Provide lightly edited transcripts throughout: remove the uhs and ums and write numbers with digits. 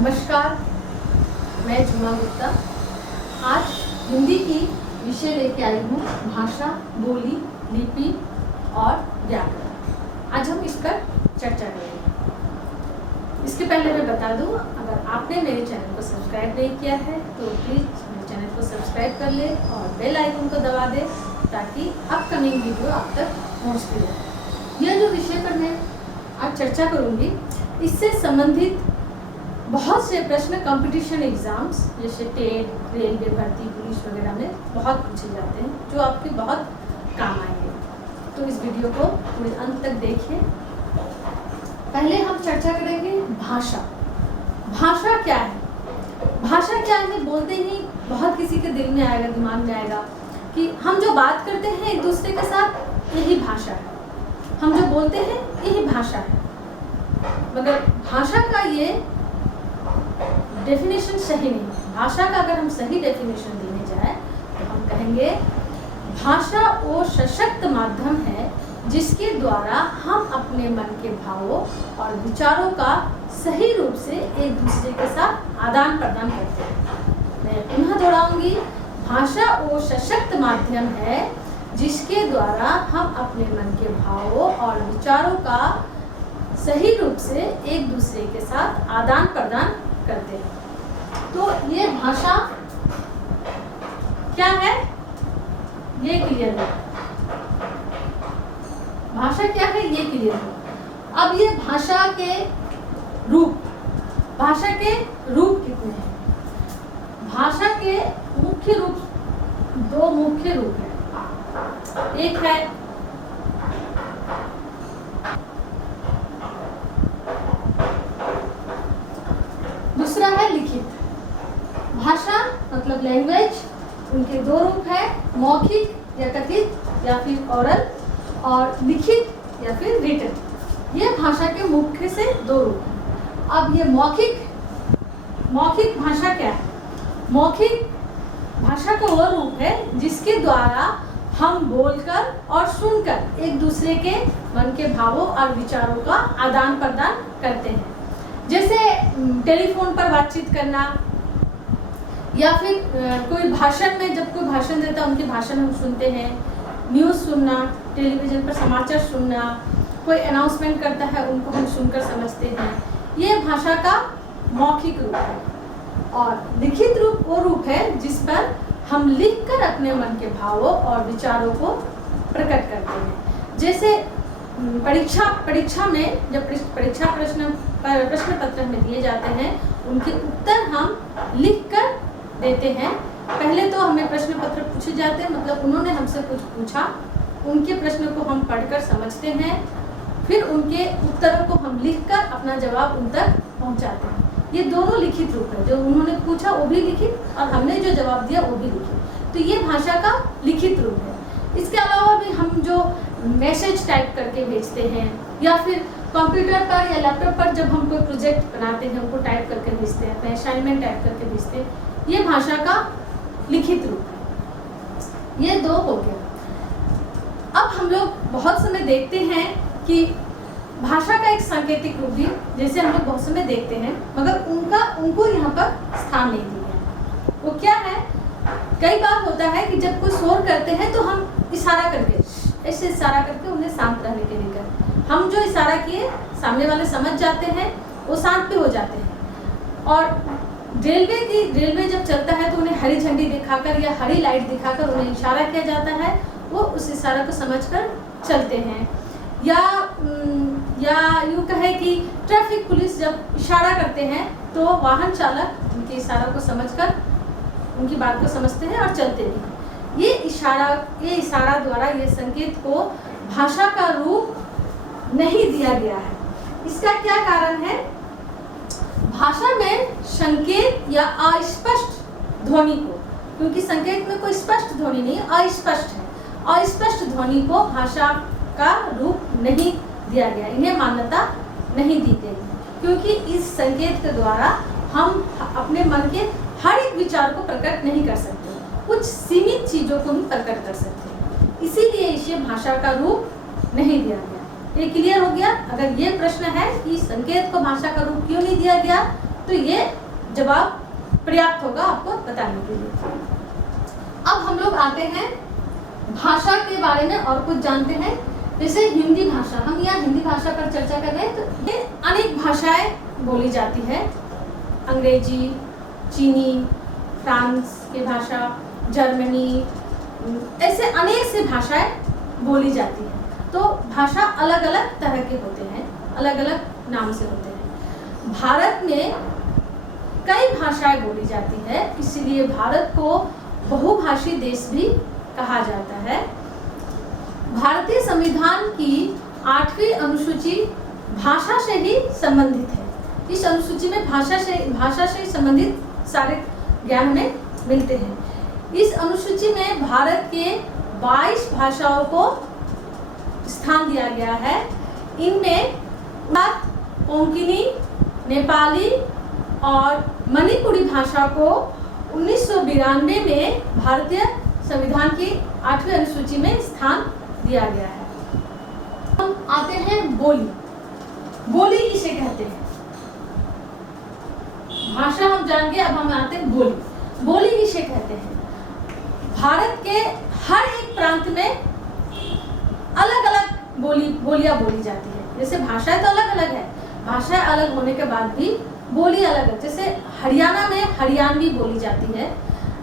नमस्कार, मैं जुमा गुप्ता। आज हिंदी की विषय लेके आई हूँ भाषा, बोली, लिपि और व्याकरण। आज हम इस पर चर्चा करेंगे। इसके पहले मैं बता दूँ, अगर आपने मेरे चैनल को सब्सक्राइब नहीं किया है तो प्लीज़ मेरे चैनल को सब्सक्राइब कर ले और बेल आइकन को दबा दे ताकि अपकमिंग वीडियो आप तक पहुँचती रहे। यह जो विषय पर मैं आज चर्चा करूँगी, इससे संबंधित बहुत से प्रश्न कंपटीशन एग्जाम्स जैसे टेट, रेलवे भर्ती, पुलिस वगैरह में बहुत पूछे जाते हैं, जो आपके बहुत काम आएंगे। तो इस वीडियो को पूरे अंत तक देखिए। पहले हम चर्चा करेंगे भाषा। भाषा क्या है? भाषा क्या है बोलते ही बहुत किसी के दिल में आएगा, दिमाग में आएगा कि हम जो बात करते हैं एक दूसरे के साथ, यही भाषा है। हम जो बोलते हैं यही भाषा है। मगर भाषा का ये डेफिनेशन सही नहीं है। भाषा का अगर हम सही डेफिनेशन देने जाए तो हम कहेंगे भाषा वो सशक्त माध्यम है जिसके द्वारा हम अपने मन के भावों और विचारों का सही रूप से एक दूसरे के साथ आदान प्रदान करते हैं। मैं पुनः दोहराऊंगी, भाषा वो सशक्त माध्यम है जिसके द्वारा हम अपने मन के भावों और विचारों का सही रूप से एक दूसरे के साथ आदान प्रदान करते हैं। तो ये भाषा क्या है, ये क्लियर है। भाषा क्या है, ये क्लियर है। अब ये भाषा के रूप कितने हैं? भाषा के मुख्य रूप, दो मुख्य रूप है। एक है दूसरा है लिखित। भाषा मतलब लैंग्वेज, उनके दो रूप है, मौखिक या कथित या फिर ओरल, और लिखित या फिर रिटन। ये भाषा के मुख्य से दो रूप हैं। अब ये मौखिक भाषा क्या है? मौखिक भाषा का वो रूप है जिसके द्वारा हम बोलकर और सुनकर एक दूसरे के मन के भावों और विचारों का आदान प्रदान करते हैं। जैसे टेलीफोन पर बातचीत करना, या फिर कोई भाषण में जब कोई भाषण देता है उनके भाषण हम सुनते हैं, न्यूज़ सुनना, टेलीविज़न पर समाचार सुनना, कोई अनाउंसमेंट करता है उनको हम सुनकर समझते हैं। ये भाषा का मौखिक रूप है। और लिखित रूप वो रूप है जिस पर हम लिखकर अपने मन के भावों और विचारों को प्रकट करते हैं। जैसे परीक्षा में जब परीक्षा प्रश्न पत्र हमें दिए जाते हैं, उनके उत्तर हम लिखकर देते हैं। पहले तो हमें प्रश्न पत्र पूछे जाते हैं, मतलब उन्होंने हमसे कुछ पूछा, उनके प्रश्न को हम पढ़कर समझते हैं, फिर उनके उत्तरों को हम लिखकर अपना जवाब उन तक पहुंचाते हैं। ये दोनों लिखित रूप है। जो उन्होंने पूछा वो भी लिखित और हमने जो जवाब दिया वो भी लिखित। तो ये भाषा का लिखित रूप है। इसके अलावा भी हम जो मैसेज टाइप करके भेजते हैं, या फिर कंप्यूटर पर या लैपटॉप पर जब हम कोई प्रोजेक्ट बनाते हैं उनको टाइप करके भेजते हैं, अपने असाइनमेंट टाइप करके भेजते हैं, ये भाषा का लिखित रूप है। ये दो हो गया। अब हम लोग बहुत समय देखते हैं कि भाषा का एक सांकेतिक रूप भी, जैसे हम लोग बहुत समय देखते हैं, मगर उनको यहाँ पर स्थान नहीं दिया है। वो क्या है? कई बार होता है कि जब कोई शोर करते हैं तो हम इशारा करके, ऐसे इशारा करके उन्हें शांत रहने के लिए करते। हम जो इशारा किए सामने वाले समझ जाते हैं, वो शांत भी हो जाते हैं। और रेलवे जब चलता है तो उन्हें हरी झंडी दिखाकर या हरी लाइट दिखाकर उन्हें इशारा किया जाता है, वो उस इशारा को समझकर चलते हैं। या यूँ कहे कि ट्रैफिक पुलिस जब इशारा करते हैं तो वाहन चालक उनके इशारा को समझकर उनकी बात को समझते हैं और चलते हैं। ये इशारा द्वारा ये संकेत को भाषा का रूप नहीं दिया गया है। इसका क्या कारण है? भाषा में संकेत या अस्पष्ट ध्वनि को, क्योंकि संकेत में कोई स्पष्ट ध्वनि नहीं, अस्पष्ट है, अस्पष्ट ध्वनि को भाषा का रूप नहीं दिया गया, इन्हें मान्यता नहीं दी गई, क्योंकि इस संकेत के द्वारा हम अपने मन के हर एक विचार को प्रकट नहीं कर सकते, कुछ सीमित चीज़ों को ही प्रकट कर सकते हैं। इसीलिए इसे भाषा का रूप नहीं दिया गया। ये क्लियर हो गया? अगर ये प्रश्न है कि संकेत को भाषा का रूप क्यों नहीं दिया गया, तो ये जवाब पर्याप्त होगा आपको बताने के लिए। अब हम लोग आते हैं भाषा के बारे में और कुछ जानते हैं। जैसे हिंदी भाषा, हम यहाँ हिंदी भाषा पर चर्चा कर रहे हैं, तो ये अनेक भाषाएं बोली जाती है। अंग्रेजी, चीनी, फ्रांस की भाषा, जर्मनी, ऐसे अनेक से भाषाएं बोली जाती हैं। तो भाषा अलग अलग तरह के होते हैं, अलग अलग नाम से होते हैं। भारत में कई भाषाएं बोली जाती है, इसीलिए भारत को बहुभाषी देश भी कहा जाता है। भारतीय संविधान की 8वीं अनुसूची भाषा से ही संबंधित है। इस अनुसूची में भाषा से संबंधित सारे ज्ञान हमें मिलते हैं। इस अनुसूची में भारत के 22 भाषाओं को स्थान दिया गया है। इनमें कोंकणी, नेपाली और मणिपुरी भाषा को 1992 में भारतीय संविधान की 8वीं अनुसूची में स्थान दिया गया है। हम आते हैं बोली। बोली किसे कहते हैं? भाषा हम जान गए, अब हम आते हैं बोली। बोली किसे कहते हैं? भारत के हर एक प्रांत में अलग अलग बोलियां बोली जाती है। जैसे भाषाएं तो अलग अलग है, भाषाएं अलग होने के बाद भी बोली अलग है। जैसे हरियाणा में हरियाणवी बोली जाती है,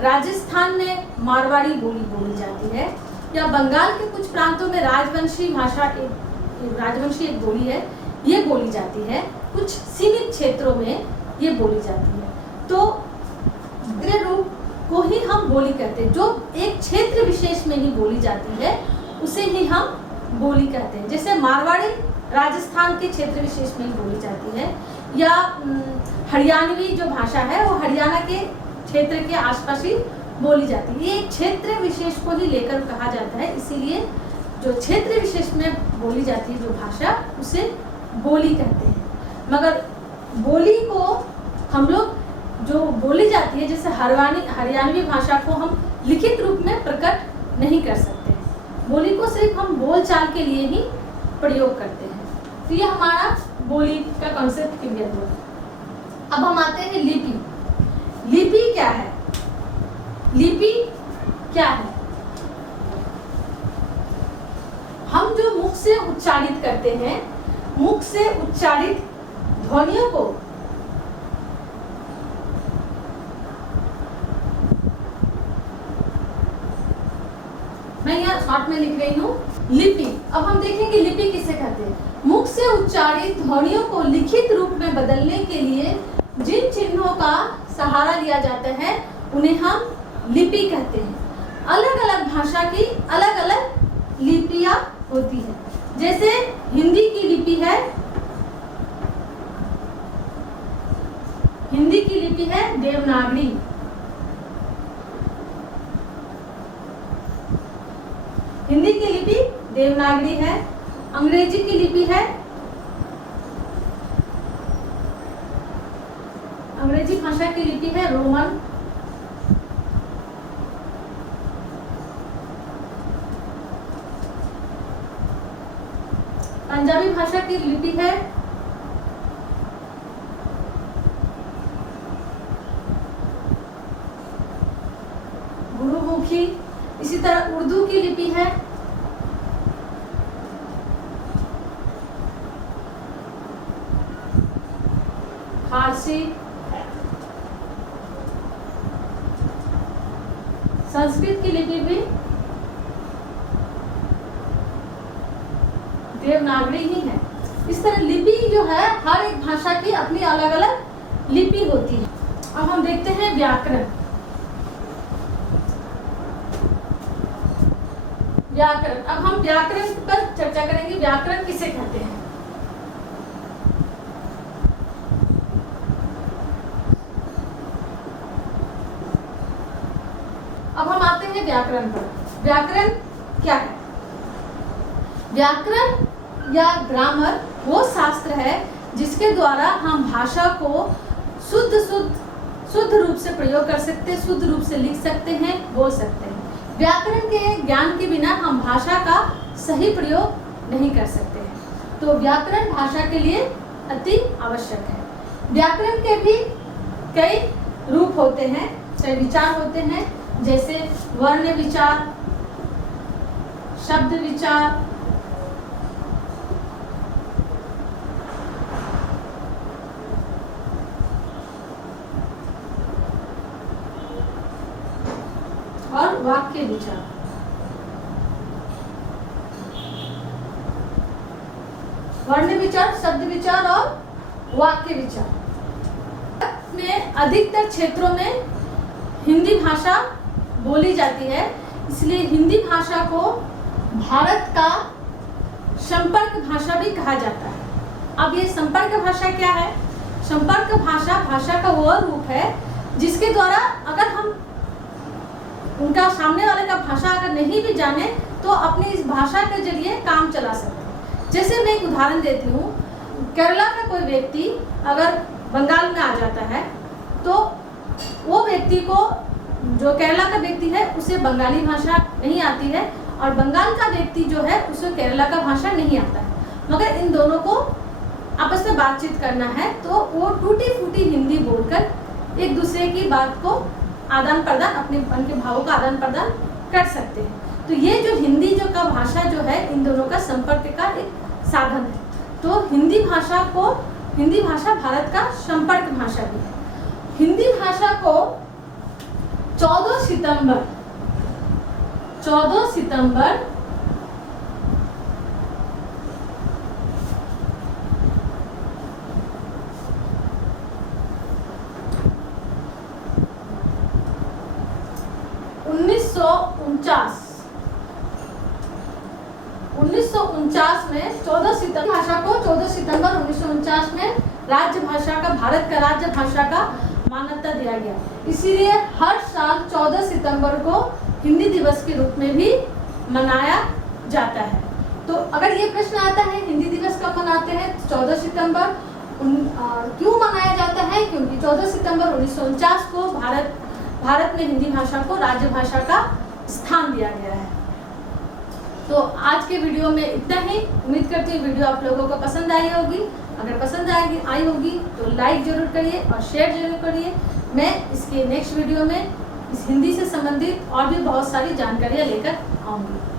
राजस्थान में मारवाड़ी बोली जाती है, या बंगाल के कुछ प्रांतों में राजवंशी एक बोली है, ये बोली जाती है। कुछ सीमित क्षेत्रों में ये बोली जाती है। तो गृह रूप को ही हम बोली कहते हैं। जो एक क्षेत्र विशेष में ही बोली जाती है उसे ही हम बोली कहते हैं। जैसे मारवाड़ी राजस्थान के क्षेत्र विशेष में ही बोली जाती है, या हरियाणवी जो भाषा है वो हरियाणा के क्षेत्र के आसपास ही बोली जाती है। ये क्षेत्र विशेष को ही लेकर कहा जाता है, इसीलिए जो क्षेत्र विशेष में बोली जाती है जो भाषा, उसे बोली कहते हैं। मगर बोली को हम लोग जो बोली जाती है, जैसे हरियाणवी भाषा को हम लिखित रूप में प्रकट नहीं कर सकते। बोली को सिर्फ हम बोलचाल के लिए ही प्रयोग करते हैं। तो ये हमारा बोली का कॉन्सेप्ट क्लियर हुआ। अब हम आते हैं लिपि। लिपि क्या है? लिपि क्या है? हम जो मुख से उच्चारित करते हैं, मुख से उच्चारित ध्वनियों को मैं यहाँ शॉर्ट में लिख रही हूँ लिपि। अब हम देखेंगे लिपि किसे कहते हैं। मुख से उच्चारित ध्वनियों को लिखित रूप में बदलने के लिए जिन चिन्हों का सहारा लिया जाता है उन्हें हम लिपि कहते हैं। अलग अलग भाषा की अलग अलग लिपियां होती है। जैसे हिंदी की लिपि है, हिंदी की लिपि है देवनागरी। हिंदी की लिपि देवनागरी है। अंग्रेजी की लिपि है, अंग्रेजी भाषा की लिपि है रोमन। पंजाबी भाषा की लिपि है गुरुमुखी। इसी तरह उर्दू की लिपि है फारसी। संस्कृत की लिपि भी देवनागरी ही है। इस तरह लिपि जो है हर एक भाषा की अपनी अलग अलग लिपि होती है। अब हम देखते हैं व्याकरण। व्याकरण, अब हम व्याकरण पर चर्चा करेंगे। व्याकरण किसे कहते हैं? अब हम आते हैं व्याकरण पर। व्याकरण क्या है? व्याकरण या ग्रामर वो शास्त्र है जिसके द्वारा हम भाषा को शुद्ध रूप से प्रयोग कर सकते हैं, शुद्ध रूप से लिख सकते हैं, बोल सकते हैं। व्याकरण के ज्ञान के बिना हम भाषा का सही प्रयोग नहीं कर सकते हैं। तो व्याकरण भाषा के लिए अति आवश्यक है। व्याकरण के भी कई रूप होते हैं, कई विचार होते हैं, जैसे वर्ण विचार, शब्द विचार, और वाक्य विचार। वर्ण विचार, शब्द विचार और वाक्य विचार में अधिकतर क्षेत्रों में हिंदी भाषा बोली जाती है, इसलिए हिंदी भाषा को भारत का संपर्क भाषा भी कहा जाता है। अब ये संपर्क भाषा क्या है? संपर्क भाषा भाषा का वह रूप है जिसके द्वारा अगर हम उनका सामने वाले का भाषा अगर नहीं भी जाने तो अपनी इस भाषा के जरिए काम चला सकते हैं। जैसे मैं एक उदाहरण देती हूँ, केरला का कोई व्यक्ति अगर बंगाल में आ जाता है तो वो व्यक्ति को, जो केरला का व्यक्ति है उसे बंगाली भाषा नहीं आती है और बंगाल का व्यक्ति जो है उसे केरला का भाषा नहीं आता है, मगर इन दोनों को आपस में बातचीत करना है तो वो टूटी फूटी हिंदी बोलकर एक दूसरे की बात को आदान प्रदान, अपने मन के भावों का आदान प्रदान कर सकते हैं। तो ये जो हिंदी जो का भाषा जो है इन दोनों का संपर्क का एक साधन है। तो हिंदी भाषा भारत का संपर्क भाषा भी है। हिंदी भाषा को 14 सितंबर 1949 में 14 सितंबर भाषा को 14 सितंबर 1949 में राज्य भाषा का, भारत का राज्य भाषा का मान्यता दिया गया। इसीलिए हर साल 14 सितंबर को हिंदी दिवस के रूप में भी मनाया जाता है। तो अगर ये प्रश्न आता है हिंदी दिवस कब मनाते हैं, 14 सितंबर क्यों मनाया जाता है? क्योंकि 14 सितंबर 1949 को भारत में हिंदी भाषा को राज्य भाषा का स्थान दिया गया है। तो आज के वीडियो में इतना ही। उम्मीद करती हूँ वीडियो आप लोगों को पसंद आई होगी। अगर पसंद आई होगी तो लाइक जरूर करिए और शेयर जरूर करिए। मैं इसके नेक्स्ट वीडियो में इस हिंदी से संबंधित और भी बहुत सारी जानकारियाँ लेकर आऊँगी।